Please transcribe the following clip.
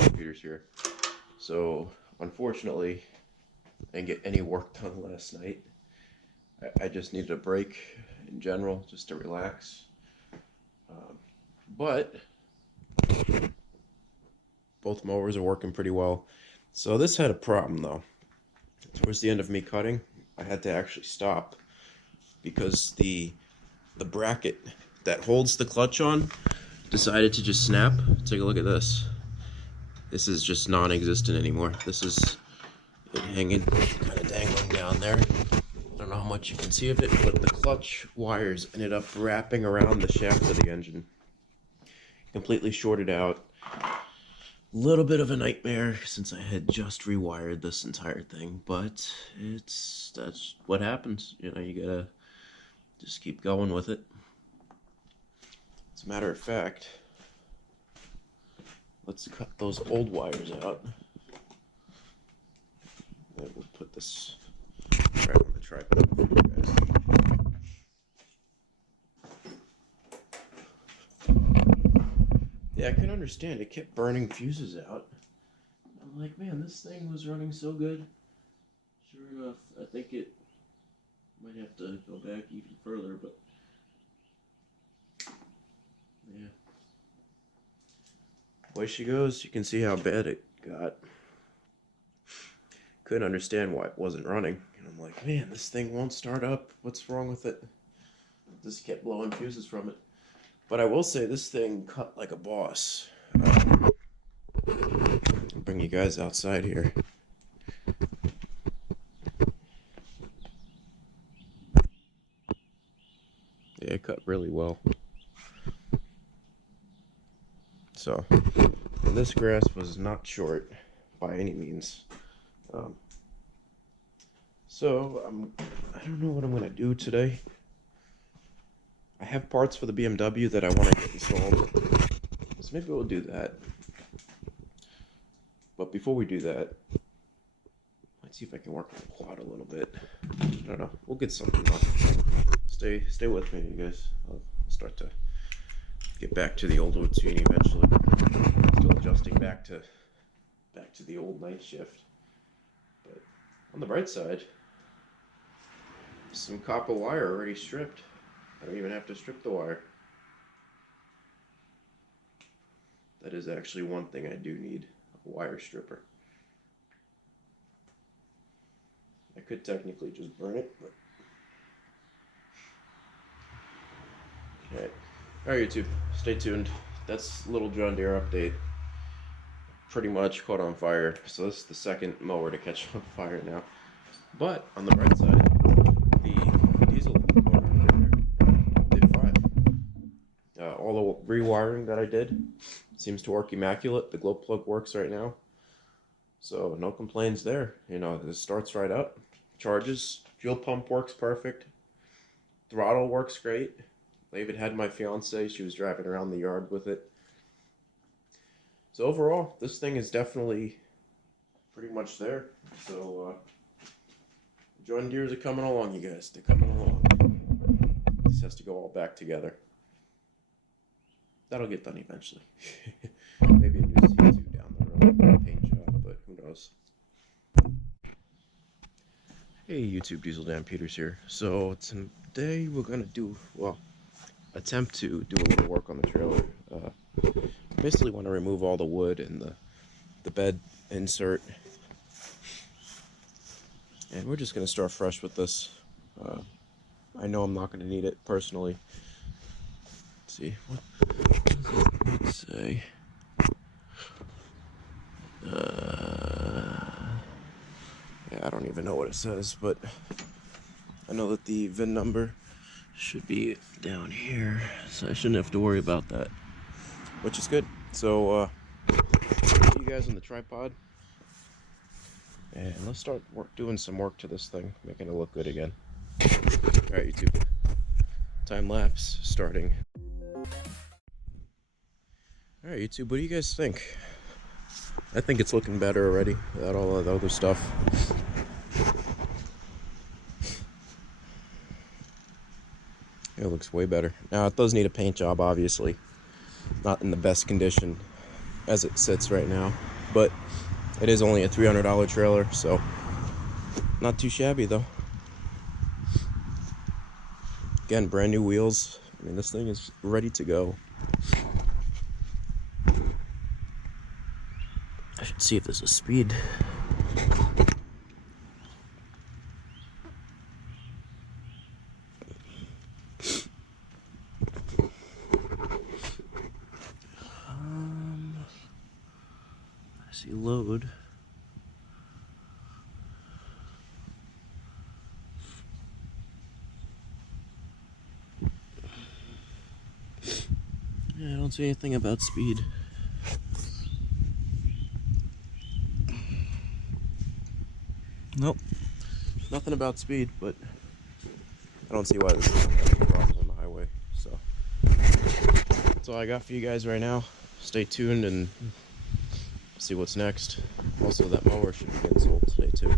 Computers here. So, unfortunately, I didn't get any work done last night. I just needed a break in general, just to relax. But both mowers are working pretty well. So this had a problem though. Towards the end of me cutting, I had to actually stop because the bracket that holds the clutch on decided to just snap. Take a look at this. This is just non-existent anymore. This is it hanging, kind of dangling down there. I don't know how much you can see of it, but the clutch wires ended up wrapping around the shaft of the engine. Completely shorted out. Little bit of a nightmare since I had just rewired this entire thing, but that's what happens. You know, you gotta just keep going with it. As a matter of fact, let's cut those old wires out. And we'll put this right on the tripod for you guys. Yeah, I couldn't understand. It kept burning fuses out. I'm like, man, this thing was running so good. Sure enough, I think it might have to go back even further, but yeah. Way she goes, you can see how bad it got. Couldn't understand why it wasn't running. And I'm like, man, this thing won't start up. What's wrong with it? Just kept blowing fuses from it. But I will say this thing cut like a boss. I'll bring you guys outside here. Yeah, it cut really well. So, this grass was not short by any means. I don't know what I'm gonna do today. I have parts for the BMW that I want to get installed, so maybe we'll do that. But before we do that, let's see if I can work on the quad a little bit. I don't know. We'll get something done. Stay with me, you guys. I'll start to get back to the old routine eventually. Still adjusting back to the old night shift. But on the bright side, some copper wire already stripped. I don't even have to strip the wire. That is actually one thing I do need, a wire stripper. I could technically just burn it, but... Alright YouTube, stay tuned. That's Little John Deere update. Pretty much caught on fire, so this is the second mower to catch on fire now. But, on the bright side, the diesel motor did fine. All the rewiring that I did seems to work immaculate. The glow plug works right now. So, no complaints there. You know, it starts right up, charges, fuel pump works perfect, throttle works great. I even had my fiance, she was driving around the yard with it. So overall, this thing is definitely pretty much there. So, John Deere's are coming along, you guys. They're coming along. This has to go all back together. That'll get done eventually. Maybe a new C2 down the road, paint job, but who knows. Hey YouTube, Diesel Dan Peters here. So today we're gonna do, well, attempt to do a little work on the trailer. Basically want to remove all the wood and the bed insert. And we're just going to start fresh with this. I know I'm not going to need it personally. Let's see, what does it say? Yeah, I don't even know what it says, but I know that the VIN number should be down here, so I shouldn't have to worry about that, which is good. So see you guys on the tripod, and let's start doing some work to this thing, making it look good again. Alright YouTube, time lapse starting. Alright YouTube, what do you guys think? I think it's looking better already without all of the other stuff. It looks way better. Now it does need a paint job, obviously. Not in the best condition. as it sits right now, but it is only a $300 trailer, so not too shabby though. Again, brand new wheels. I mean, this thing is ready to go. I should see if there's a speed. I see load. Yeah, I don't see anything about speed. Nope, nothing about speed, but I don't see why this is a problem on the highway. So that's all I got for you guys right now. Stay tuned and see what's next. Also, that mower should be getting sold today too.